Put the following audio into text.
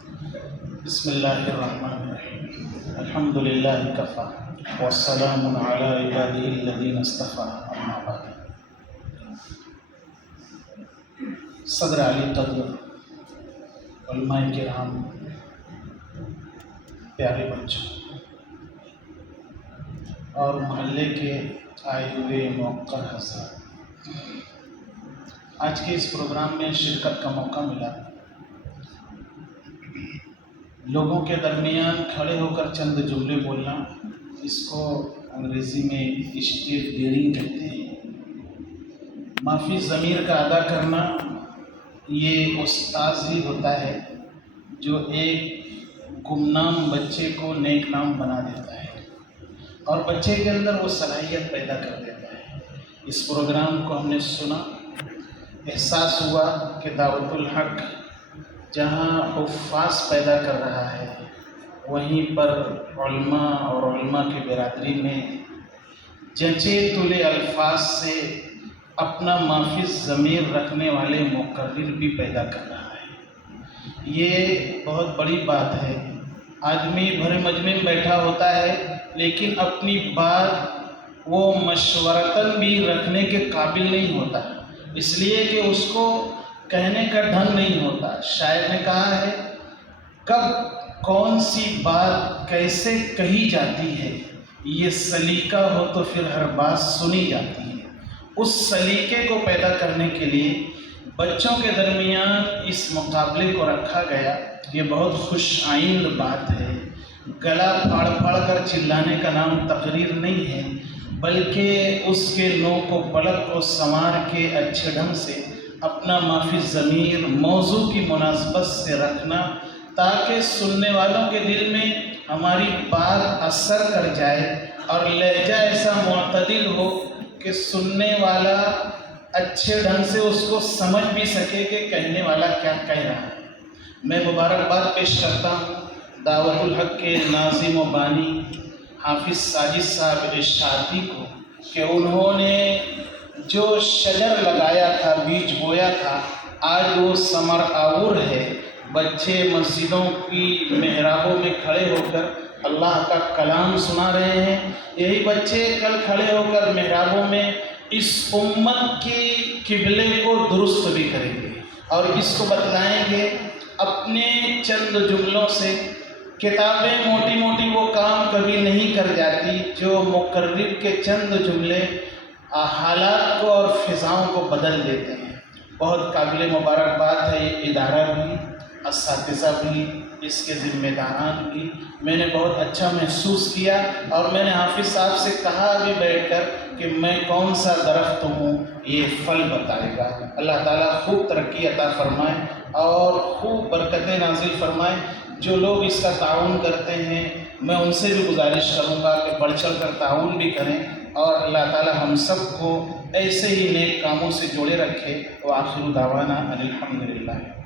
بسم اللہ الرحمن الرحیم الحمد للہ کفا والسلام علی عبادہ الذین اصطفیٰ اما بعد۔ صدر علی قدر، علماء کرام، پیارے بچوں اور محلے کے آئے ہوئے موقر حضرات، آج کے اس پروگرام میں شرکت کا موقع ملا۔ لوگوں کے درمیان کھڑے ہو کر چند جملے بولنا، اس کو انگریزی میں اسٹیج ڈیئرنگ کہتے ہیں۔ معافی ضمیر کا ادا کرنا، یہ استاذ ہی ہوتا ہے جو ایک گمنام بچے کو نیک نام بنا دیتا ہے اور بچے کے اندر وہ صلاحیت پیدا کر دیتا ہے۔ اس پروگرام کو ہم نے سنا، احساس ہوا کہ دعوت الحق جہاں حفاظ پیدا کر رہا ہے، وہیں پر علماء اور علماء کی برادری میں جچے تلے الفاظ سے اپنا معافی ضمیر رکھنے والے مقرر بھی پیدا کر رہا ہے۔ یہ بہت بڑی بات ہے۔ آدمی بھرے مجمع میں بیٹھا ہوتا ہے لیکن اپنی بات وہ مشورتاً بھی رکھنے کے قابل نہیں ہوتا، اس لیے کہ اس کو کہنے کا ڈھنگ نہیں ہوتا۔ شاعر نے کہا ہے، کب کون سی بات کیسے کہی جاتی ہے، یہ سلیقہ ہو تو پھر ہر بات سنی جاتی ہے۔ اس سلیقے کو پیدا کرنے کے لیے بچوں کے درمیان اس مقابلے کو رکھا گیا۔ یہ بہت خوش آئند بات ہے۔ گلا پھاڑ پھاڑ کر چلانے کا نام تقریر نہیں ہے، بلکہ اس کے نوک و پلک کو سنوار کے اچھے ڈھنگ سے اپنا معافی ضمیر موضوع کی مناسبت سے رکھنا، تاکہ سننے والوں کے دل میں ہماری بات اثر کر جائے اور لہجہ ایسا معتدل ہو کہ سننے والا اچھے ڈھنگ سے اس کو سمجھ بھی سکے کہ کہنے والا کیا کہہ رہا ہے۔ میں مبارکباد پیش کرتا ہوں دعوت الحق کے ناظم و بانی حافظ ساجد صاحب ارشادی کو کہ انہوں نے جو شجر لگایا تھا، بیج بویا تھا، آج وہ ثمر آور ہے۔ بچے مسجدوں کی محرابوں میں کھڑے ہو کر اللہ کا کلام سنا رہے ہیں۔ یہی بچے کل کھڑے ہو کر محرابوں میں اس امت کی قبلے کو درست بھی کریں گے اور اس کو بتلائیں گے اپنے چند جملوں سے۔ کتابیں موٹی موٹی وہ کام کبھی نہیں کر جاتی جو مقرر کے چند جملے حالات کو اور فضاؤں کو بدل دیتے ہیں۔ بہت قابل مبارکباد ہے یہ ادارہ بھی، اساتذہ بھی، اس کے ذمہ داران بھی۔ میں نے بہت اچھا محسوس کیا اور میں نے حافظ صاحب سے کہا بھی بیٹھ کر کہ میں کون سا درخت ہوں، یہ پھل بتائے گا۔ اللہ تعالیٰ خوب ترقی عطا فرمائے اور خوب برکتیں نازل فرمائے۔ جو لوگ اس کا تعاون کرتے ہیں میں ان سے بھی گزارش کروں گا کہ بڑھ چڑھ کر تعاون بھی کریں اور اللہ تعالیٰ ہم سب کو ایسے ہی نیک کاموں سے جوڑے رکھے۔ وآخر دعوانا ان الحمد للہ۔